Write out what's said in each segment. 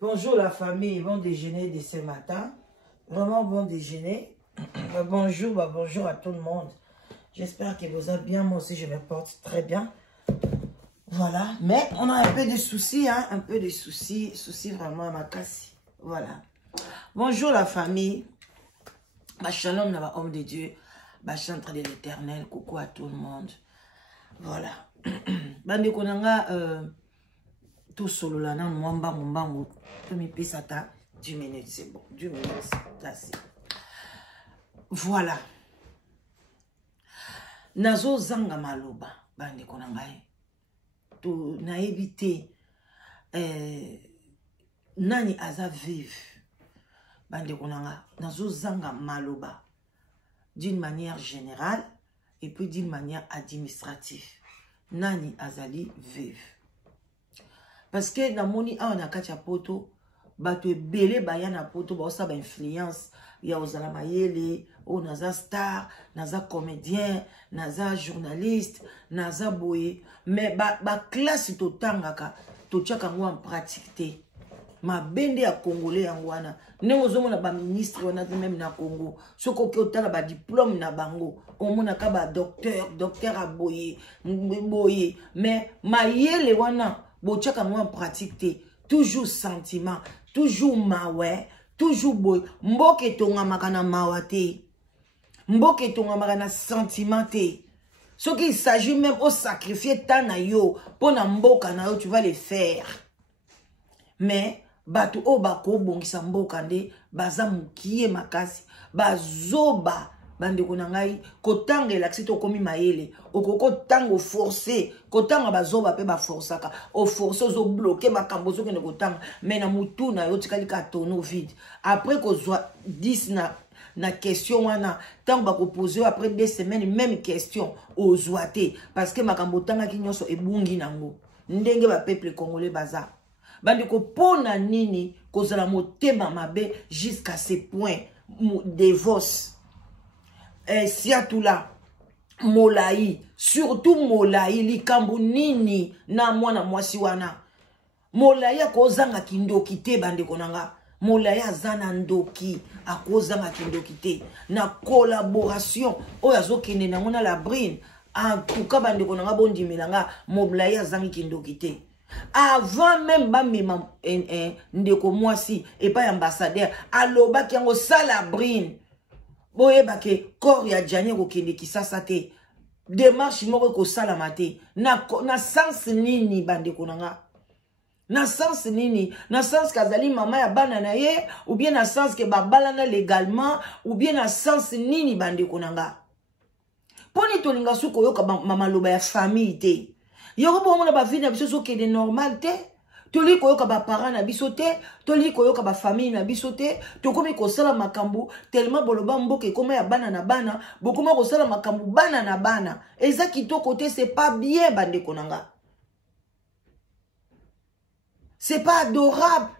Bonjour la famille, bon déjeuner de ce matin. Vraiment bon déjeuner. Bonjour à tout le monde. J'espère que vous êtes bien. Moi aussi, je me porte très bien. Voilà. Mais on a un peu de soucis, hein. Un peu de soucis. Soucis vraiment à ma casse. Voilà. Bonjour la famille. Shalom, homme de Dieu. Chantre de l'éternel. Coucou à tout le monde. Voilà. Bande konanga tout solo là nan mwamba mbango. To mi pisata 10 minutes c'est bon. 10 minutes là c'est. Voilà. Nazo zanga maloba bande konanga. To na éviter nani aza vive. Bande konanga nazo zanga maloba d'une manière générale et puis d'une manière administrative. Nani azali vive. Parce que dans moni a on a kacha poto bato belé baya na poto ba osa ba influence ya ozala mayele o naza star naza comédien naza journaliste naza boye mais ba classe to tangaka to tchaka ngo en pratique te ma bende ya congolais yangwana ne ozomona ba ministre wana même na Congo soko ke otala ba diplôme na bango omona ka ba docteur aboye boye mais mayele wana bochaka ngo en pratique te toujours sentiment toujours mawe toujours boy mboke tonga makana mawate mboke tonga makana sentiment te ce qu'il s'agit même au sacrifier tana yo pona mboka na yo tu vas le faire mais bato o bako bongisa mboka nde baza mukie makasi bazoba bande konangai kotanga elaksi to komi mayele okoko tango forcer kotanga bazoba pe ba forçaka o forcer zo bloquer makambo zo kene kotanga mais na mutu na yo tikali ka tono vide après ko zwa 10 na question wana tango bako poser après 2 semaines même question o zwaté parce que makambo tanga ki nyonso ebungi nango ndenge ba peuple congolais baza bande ko pona nini kozala motema mabe jusqu'à ce point divorce siatula molai surtout molai likambo nini na mwana mwasi wana molai akozanga kindoki te bande konanga molai azana ndoki akozanga kindoki te na collaboration oyo azokende nango na la brine en tout cas bande konanga bondimelanga molai azangi kindoki te avant même ba mema ndeko mwasi et pas ambassadeur aloba ki yango sala brine boye bake corps ya Diane ko kende kisasa te démarche moko ko sala mate na sens nini bande konanga na sens nini na sens kazali mama ya bana na ye ou bien na sens ke babalana légalement ou bien na sens nini bande konanga poni tolinga suko yoka mama loba ya famille te yoko bo mona ba vie na biso so kende normal te toli koyoka ba parents na biso te toli koyoka ba famille na biso te to komi ko sala makambu tellement boloba mboke koma ya bana na bana bokoma ko sala makambu bana na bana eza kitoko te c'est pas bien bande konanga c'est pas adorable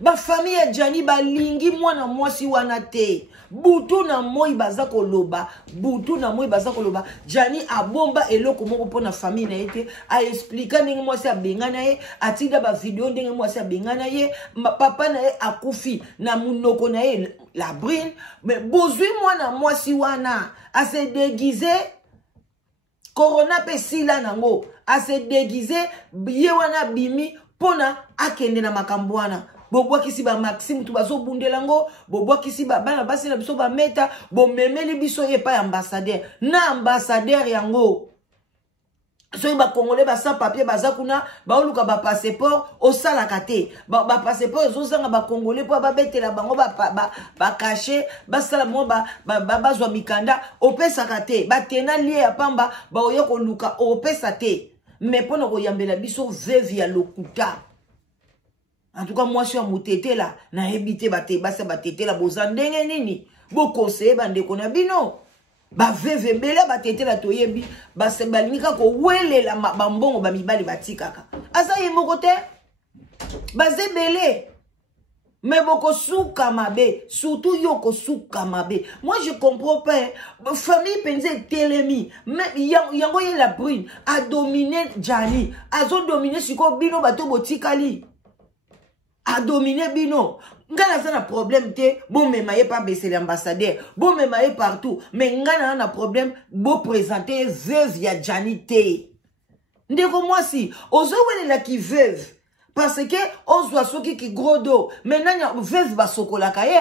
ba famille ya Jani ba lingi mwana mwasi wana te butu na moi baza koloba butu na moi baza koloba Jani abomba eloko moko pona famille na yete a expliquer ndenge mwasi abengana ye atida ba video ndenge mwasi abengana ye papa na ye akufi na munoko na ye la brine mais bozui mwana mwasi wana a se déguiser corona pe sila nango a se déguiser ye wana bimi pona akende na makambo wana Bobo kisi ba Maxime tu bazo bundelango bobo kisi ba bana basi na biso ba meta bo memeli biso ye pa ambassadeur na ambassadeur yango so ba congolais ba sans papier baza kuna ba oluka ba passeport au sala kate ba passeport zo zanga ba congolais po ba betela bango ba cacher ba sala mo ba zwa mikanda opesa kate ba tena lie ya pamba ba oyo ko luka opesa te mais pona ko yambela biso veuve ya lokuta. En tout cas, moi, je suis moutete là. Na hebite bate basa batete la bozandenge nini. Bo conseiller bande konabino. Ba veve bela batete la toyebi. Ba se balingika ko wele la bambongo ba mibali batikaka. Asa ye mokote. Ba zebele. Mais beaucoup souka mabe, surtout yoko souka mabe. Moi je comprends pas. Famille pense telemi, mais yango la brune a dominé Jani, a dominé siko bino bato botikali. A dominé bino. Ngana ça na problème te, bon mais maye pas baisser l'ambassadeur, bon mais maye partout, mais ngana na problème, bon présenter veuve ya Jani te. Ndeko moi si, ozo wele la ki veuve. Parce que on soit soki qui gros dos. Maintenant, veuve ba sokola kaye.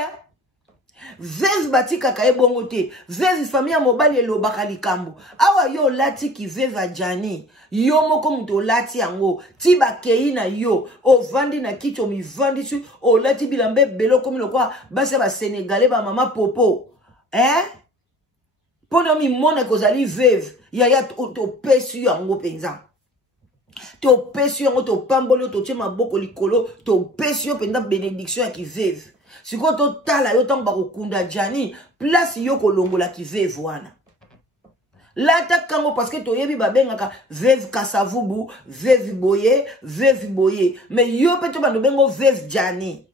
Veuve bati kakaye bongote. Veuve famille mobile lo bakali kambo. Awa yo lati ki veuve a Jani. Yo moko muto lati yango. Ti ba kei na yo. O vandi na kicho mi vandi su. O lati bilambe belo komi lo kwa. Base ba Sénégalais ba mama popo. Pendant mi mona kozali veuve. Yaya to pesu yango penza. To pesio to pambolo to chema boko likolo to pesio penda bénédiction ya ki veuve. Siko to tala yo tamba kokunda Jani place yo kolongola ki veuve wana. La ta kango parce que to yebi babengaka veuve Kasavubu, veuve boye, mais yo peto bando bengo veuve Jani.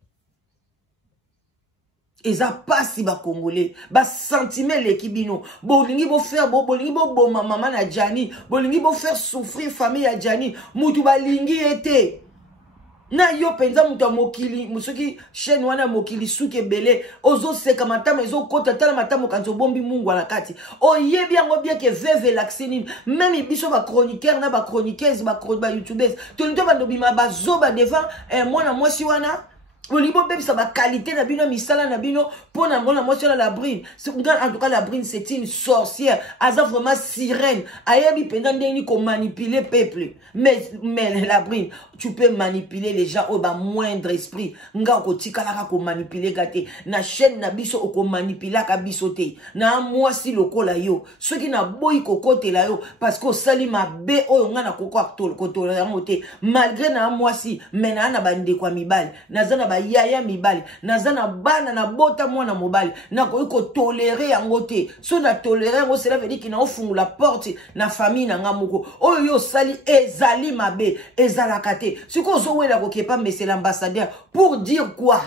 Eza pasi ba congolais ba sentiment l'équibino bolingi bo faire bolingi bo maman na Jani bolingi bo faire souffrir famille ya Jani mutu balingi ete na yo penza mutu mokili musoki chaîne wana mokili suke bele ozo seka matama ezo kota tala matama kanzo bombi mungu ala kati o yebi yango bien que veuve laxini même biso ba chroniqueur na ba chroniqueuse ba youtubeuse to nto ba ndobima ba zoba devant mwana mwasi wana. Olibo bébé ça va qualité na bino misala na bino pour na mona moi sur la brune. En tout cas la brune c'est une sorcière, aza vraiment sirène. Ayabi pendant ndeni ko manipuler peuple. Mais la brune, tu peux manipuler les gens au bas moindre esprit. Nga ko tikala ko manipuler gâté. Na chaîne na biso ko manipuler ka bisoté. Na moi si lokola yo. Ceux qui na boy kokote la yo parce que sali ma be o nga na koko koto la moté. Malgré na moi si mais na bande kwa mibali. Na zana yaya mibali nazana bana na bota mwana mobali na ko tolérer yango te so na tolérer yango cela veut dire qu'il na ofungula la porte na famille na ngamoko oyo yo sali ezali mabe ezalaka te siko zo wela ko kepa monsieur l'ambassadeur pour dire quoi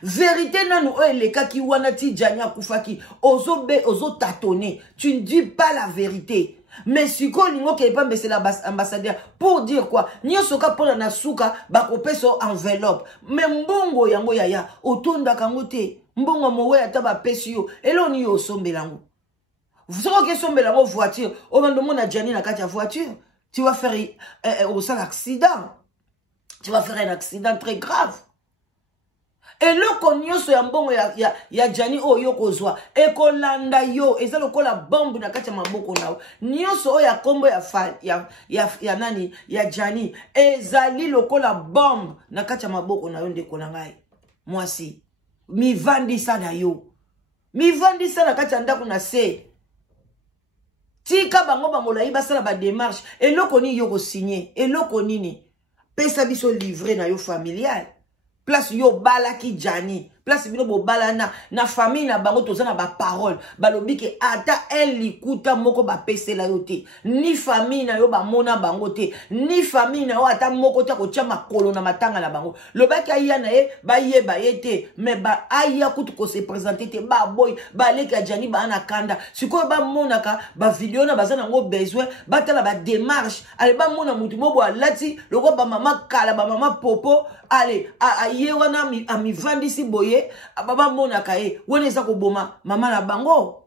vérité nanu eleka ki wana ti Jani akufaki ozo tâtonner tu ne dis pas la vérité. Mais si ko lingo ke pas mais c'est l'ambassadeur pour dire quoi nyoso ka pona na suka ba ko peso enveloppe mais mbongo yango yaya otonda kango te mbongo mowe ata ba pesio elo ni yo sombelango vous savez que sombelango voiture o bando mona Jani na kati ya voiture tu vas faire un accident, tu vas faire un accident très grave. Et le konyoso ya mbongo ya Jani o yo kozwa e kolanda yo eza lokola bombe na kati ya maboko nawo nyoso o ya kombo ya nani ya Jani ezali lokola bombe na kati ya maboko na yo ndeko na ngai mwasi mi vandi sana yo mi vandi sana kati ya ndako na se tika bango bamolai basala ba démarche eloko ni yo ko signer eloko nini pesa biso livré na yo familial. Place yo bala ki Jani. Place bino bo bala na famille na bango tozana ba parole. Balobi ke ata el likuta moko ba pese la yote. Ni famille na yo ba mona bango te. Ni famille na yo ata moko ta ko tia makolo na matanga na bango. Lobaki aya na ye ba yete. Mais ba aya kutu ko se présenter te ba boy ba leka Jani ba na kanda. Siko ba mona ka ba video na bazana ngo besoin ba tala ba démarche. Ale ba mona mutu mobo alati loko ba mama kala ba mama popo. Allez, aye wana mi vandi si boye, baba mona kae, wone za koboma mama na bango.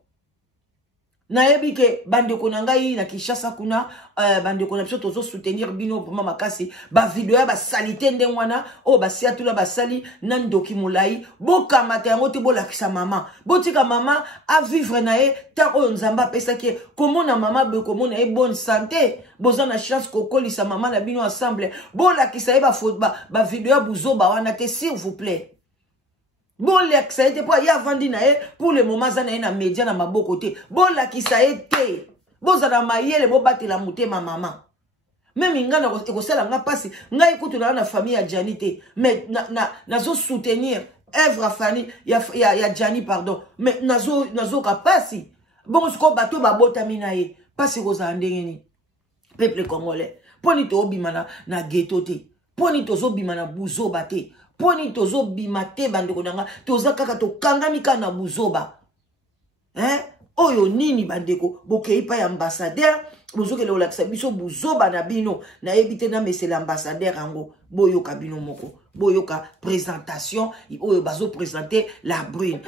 Na yebi ke bandeko na ngai na Kinshasa kuna bandeko na biso tozo soutenir bino pour mama kasi ba video ya ba salite nde wana o ba siatula ba sali nan doki mulai boka mata yango te bolakisa mama botika mama a vivre na e ta o nzamba pesa ke komona mama be komona e bonne santé bozana chance kokolisa mama na bino ensemble bolakisa e ba video ya buzo ba wana te s'il vous plaît. Bon lek ça été pas ya vandi na pour le moment ça na média na maboko te bon la ki ça été bon za na mayele bo batela mutema maman même ngana ko sala nga pasi nga ikutu na famille ya Jani te mais na zo soutenir œuvre fani ya Jani pardon mais nazo ka pasi bon ko bato ba botami na ye pasi ko za ndenge ni peuple congolais poni to obima na ghetto te poni to zo bima na buzo bate poni tozo bimate bandeko nanga toza kaka tokangami ka na buzoba oyo nini bandeko bokei pa ya ambassadeur bozokele olakisa biso buzoba na bino na ebite na mesela ambassadeur ango boyoka bino moko boyoka présentation oyo bazo présenter la brune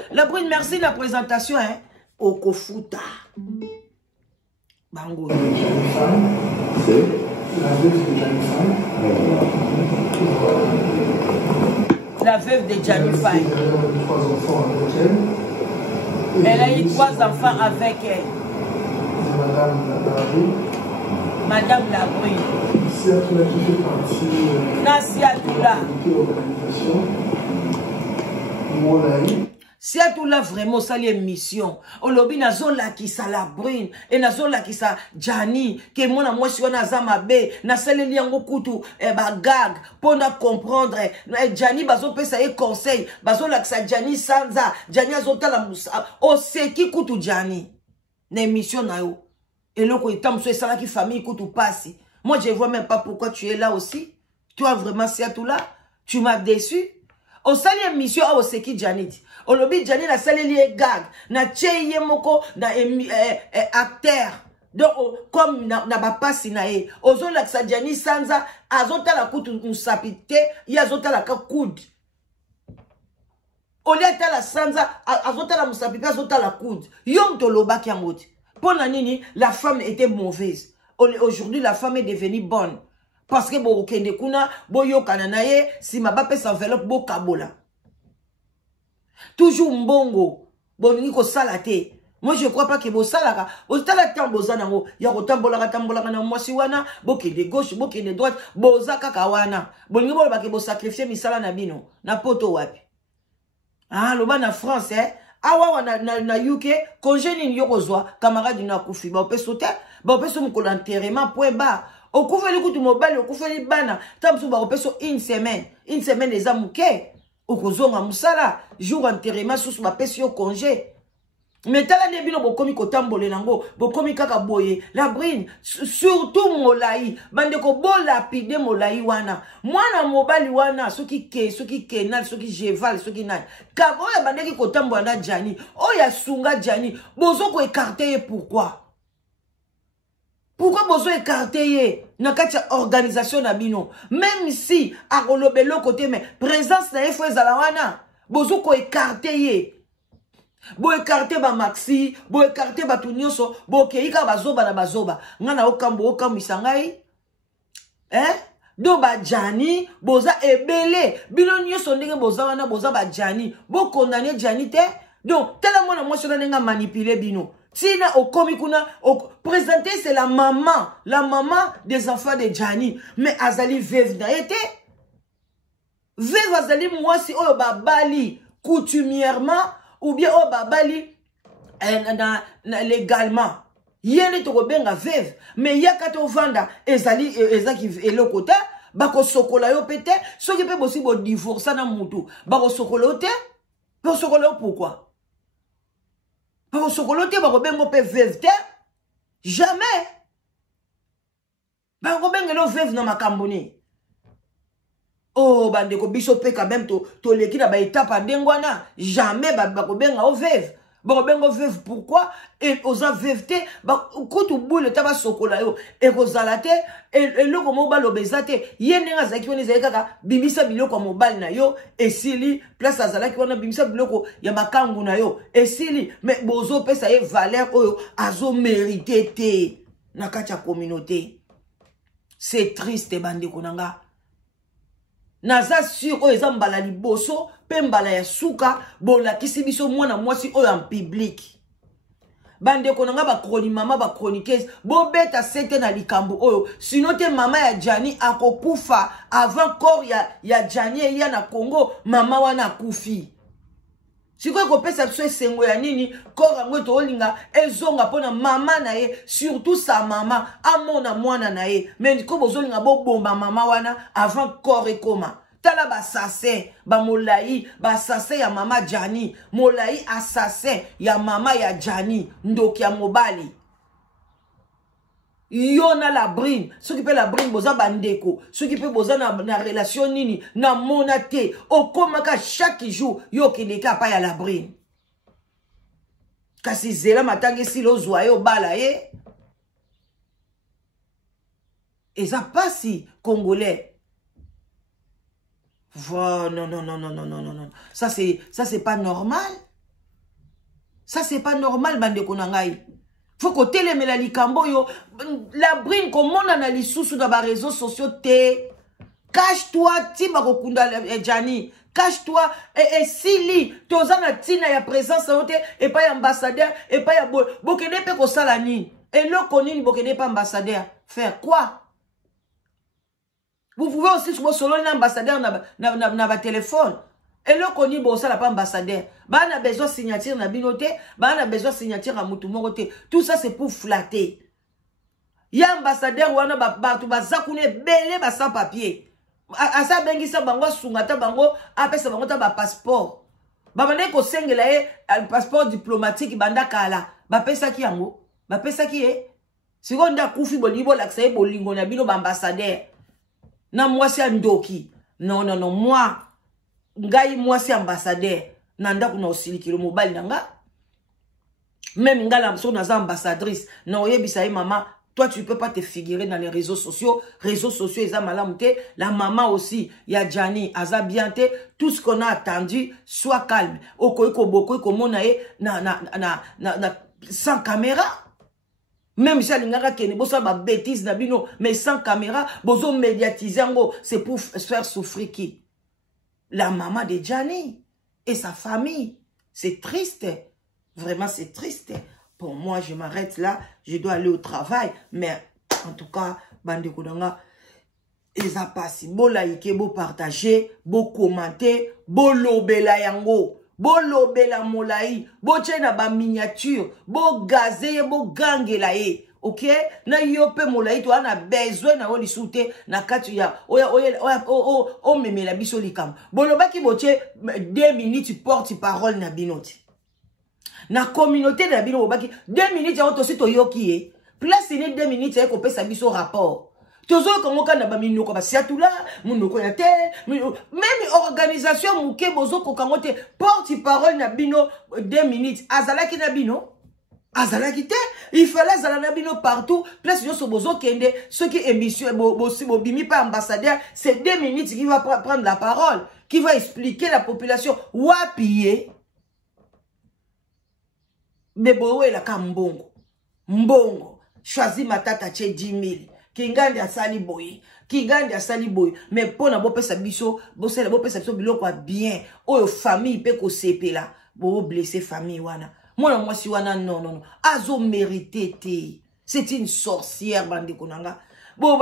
merci la présentation okofuta bango c'est la veuve de Gianni Faye. Elle a eu 3 enfants avec elle. Madame la Brune. Nasiatoula. Si à tout là vraiment ça les mission au lobby nazola qui ça la Brune et nazola qui ça Gianni que moi si on a zamabe na saleli yango kutu gag pour na comprendre Gianni bazo pesa e conseil bazola que ça Gianni sanza Gianni azota la musa o se qui kutu Gianni na mission na yo et loko itamso ça qui famille kutu passi moi je vois même pas pourquoi tu es là aussi toi vraiment si à tout là tu m'as déçu au sali mission au se qui Gianni au lobby Gianni na saleli gag na cheye moko na acteur donc comme na ba pasi na e ozola que Gianni sanza azota la kutu musapite ya azota la coude oliata la sanza azota la musapite azota la coude yom to lobaki yangote pona nini la femme était mauvaise aujourd'hui la femme est devenue bonne parce que bo okende kuna boyokana na ye si mabape sa enveloppe bo kabola toujours mbongo bolingi ko salate moi je crois pas que bo salaka bo salata boza nango ya ko tambola na mwasi wana bokende gauche bokende droite boza kaka wana bolingi bo ba ke bo sacrifier misala na bino na poto wapi loba na France awa na UK congé ni yokozwa camarade na kufi ba opeso te ba opeso mukolo enterrement point bas okufeli kutu mobali okufeli bana tamsu ba opeso une semaine eza muke okozonga musala jour enterrement sous ba pesi yo congé mais tala nebino bokomi kotambole nango bokomi kaka boye la Brune surtout molai bande ko bolapide molai wana mwana mobali wana soki kenal soki jeval soki nani kabo ya bande ki kotambola na Gianni oya sunga Gianni bozo ko écarter pourquoi bozo écarter na kati organisation na bino même si akolobelo côté mais présence na efo ezala wana bozo ko écarter bo écarté ba maxi bo écarté ba tunyoso bo keika bazoba na bazoba ngana okambo misangai do ba Gianni boza ebele bino nyoso ndenge boza wana boza ba Gianni bo condamner Gianni te donc tellement na moi sur nga manipuler bino tina okomi kuna présenter c'est la maman des enfants de Gianni mais azali veuve na été veuve azali moi si oyo babali coutumièrement ou bien au babali légalement yene to benga veuve mais yakato vanda ezaki elokota bako sokola yo pete soki pe bosi bo divorce na mutu bako sokola te bako sokola pourquoi bako sokola te bako bengo pe veuve te jamais bako benga lo veuve na makamboni. Oh, bandeko biso pe quand même to leki na ba étape ndengwana jamais bako benga o veuve bako benga o veuve pourquoi et oza veuve te ba kutu boule ta ba sokola yo e kozala te e loko mobalo bezate yenenga zaki woni kaka bimisa biloko mobile na yo esili place azalaki wana bimisa biloko ya makangu na yo esili mais bozo pesa ye valeur oyo azo mériter te na kati ya communauté. C'est triste bandeko nanga. Naza sur oyo eza mbala liboso pe mbala ya suka bola kisi biso mwana mwasi oyo en public bande konanga ba mama ba chroniqueuse bo beta sete na likambo oyo sinon te mama ya Gianni akokufa avant corps ya Gianni ya na Congo mama wana akufi sikoy ko pesa biso esengo ya nini corps yango to olinga ezonga pona mama na ye surtout sa mama amona mwana na ye mais ko bozolinga bo bomba mama wana avant corps ekoma tala ba assassin ba molai ba assassin ya mama Gianni molai assassin ya mama ya Gianni ndoki ya mobali Yo na la brine, ce qui peut la brine boza bandeko, ce qui peut boza na relation nini, na monate, okomaka chaque jour, yo keleka pa ya la brine. Kasi zela matangi si lo zoye obala ye. Et ça passe si congolais. Non. Ça c'est pas normal. Ça c'est pas normal bandeko nangai. Faut que telemela likambo yo la brine comme on analyse sous dans les réseaux sociaux te cache-toi tiba kokunda Jani cache-toi et sili tozana tina ya présence et pas ambassadeur et pas ya bokene pe ko sala nini et le konini bokene pas ambassadeur faire quoi? Vous pouvez aussi sur solo ambassadeur na téléphone. Et le koni bossa la pas ambassadeur. Bah on a besoin de signature na binote, bah on a besoin de signature à mutumorote. Tout ça c'est pour flatter. Ya ambassadeur wana ba tu ba zakune belé ba sans papier. Asa bengi sa bango sungata bango apesa bango ta ba passeport. Ba bande ko sengela e passeport diplomatique banda kala. Ba pesa ki yango? Ba pesa ki e? Seconda kufi bolibo laksa e bolingo na bino ba ambassadeur. Na moi c'est ndoki. Non, moi ngai moi c'est ambassadeur nanda kuna osilikilo mobile nanga même ngala so naza ambassadrice na oyebisa maman toi tu peux pas te figurer dans les réseaux sociaux eza malamute la maman aussi ya Jani aza bien te tout ce qu'on a attendu soit calme okoiko boko ko mona e na sans caméra même si alingaka kene bosa ba bêtise na bino mais sans caméra bozo médiatiser ngo c'est pour faire souffrir qui? La maman de Jani et sa famille. C'est triste. Vraiment, c'est triste. Pour moi, je m'arrête là. Je dois aller au travail. Mais, en tout cas, bande kodanga, ils a passé. Beau liker, beau partager, beau commenter, beau lobela yango, beau lobela molai, beau tchena ba miniature, beau gazé, beau gangela e. Ok, na yope molai to ana besoin na oli soute na katu ya o meme la biso likam. Boloba ki boche 2 minutes porte parole na binoti. Na communauté na bino bobaki 2 minutes ya oto sito yoki e. Place ni 2 minutes ya ko pesa biso rapport. Tozo kongo kana ba minoko ba siatula, munoko ya te, même organisation muke bozo ko kangote porte parole na bino 2 minutes azalaki na bino. Azalaki te, il fallait Zalanabino partout, place yo sobozo kende, ceux qui émission, bimi pas ambassadeur, c'est 2 minutes qui va prendre la parole, qui va expliquer la population, wapiye, bebowe la kambongo, mbongo, choisi matata tche 10 000, kingandi asali boye, mais pour na bo pesa biso, bo pesa biso biloko bien, oyo famille pe ko sepe la, bo blesser famille wana. Moi si wana non. Azo mérité te. C'est une sorcière bande konanga. Bo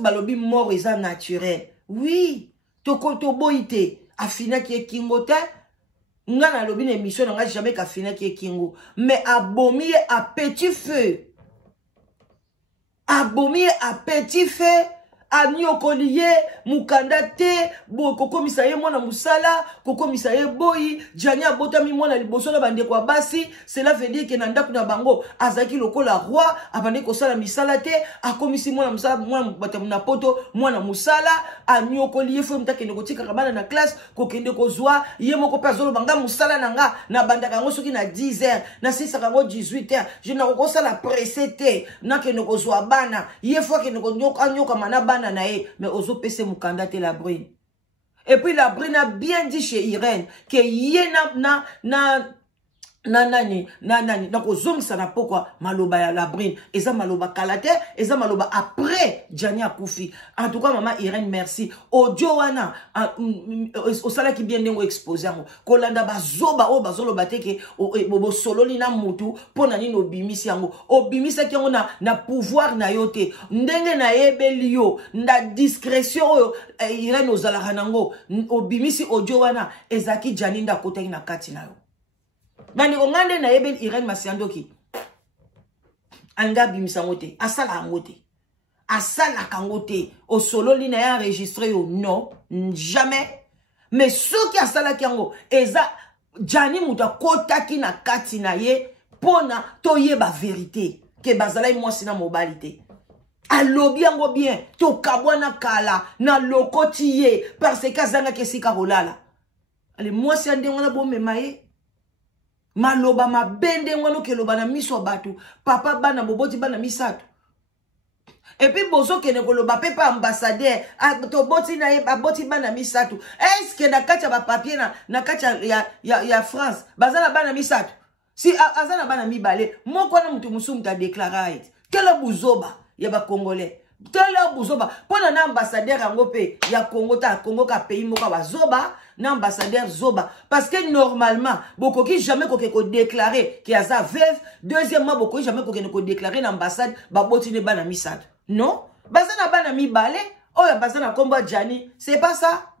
balobi mort eza naturel. Oui. Toko boite. Afina ki e kingo te. Nga na lobi na émission nga jamais ka fina ki e kingo. Mais abomi à petit feu. Abomi à petit feu. Anyo koliye, mukandate, bo koko misaye mwana musala, koko misaye boyi, Jani abotami mwana liboso na bande kwa basi, cela veut dire que nanda kuna bango, azaki lokola roi, abande ko sala misala te, akomisi mwana musala, mwana batamuna poto, mwana musala, anyo koliye fo mtake nekotika kabana na classe, kokende ko zwa, ye moko pa zolo banga musala nanga, na banda kango soki na 10h, na 6 kango 18h, je na ko sala pressé te, na ke neko zwa bana, ye fo ke neko nyoka mana bana mais ozo pese mukanda te la brune. Et puis la brune a bien dit chez Irène que yé nani donc zongisa na pokwa maloba ya la brune eza maloba kalate eza maloba après Jani akufi. En tout cas maman Irène merci audio wana osala ki bien ndengo exposer ngo kolanda bazoba o bazoloba teke bo sololi na mutu pona nini obimisi yango obimisa ki yango na pouvoir na yote ndenge na yebeli yo nda discrétion oyo Irène ozala nango obimisi audio wana ezaki Jani nda kotaki na kati na yo. Bani ongande na yebel Irène Masiandoki. Anga bimisangote. Asala angote. Asala kangote. O solo li na ya enregistré yo. Non. Jamais. Mais ceux qui asala kiango. Eza. Jani muta kotaki na kati na ye. Pona toye ba vérité. Ke bazala y mwasi na mobilité. alobi yango bien to kabwana kala na lokoti ye parce que azanga kesika rolala ale mwasi ande ngona bomema ye maloba mabende ngwana keloba na miso batu papa bana boboti bana misato et puis bozo kene koloba pepa ambassadeur to boti na ye boti bana misato est-ce que na kacha ba papier na kacha ya France bazala bana misato si azana bana mibale moko na mutu musumu ta déclarer quel buzoba ya ba congolais tele buzoba pona na ambassadeur yango pe ya Congo ta Congo ka pays moko ba zoba na ambassadeur zoba parce que normalement bokoki jamais ko déclarer ki aza veuve deuxièmement bokoki jamais ko déclarer na ambassade ba botine bana misato non bazana bana mibale oya bazana komba Jani c'est pas ça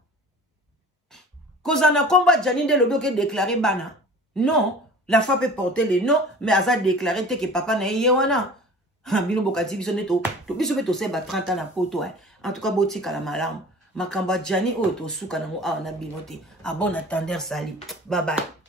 kozana komba Jani de lobi ke déclarer bana non la femme peut porter les noms mais aza déclarer te que papa na ye wana bino bokati biso neto to biso beto seba 30 ans na poto en tout cas botika la malamu makamba Jani o to suka nango awa na binote a bon attendeur sali bye bye.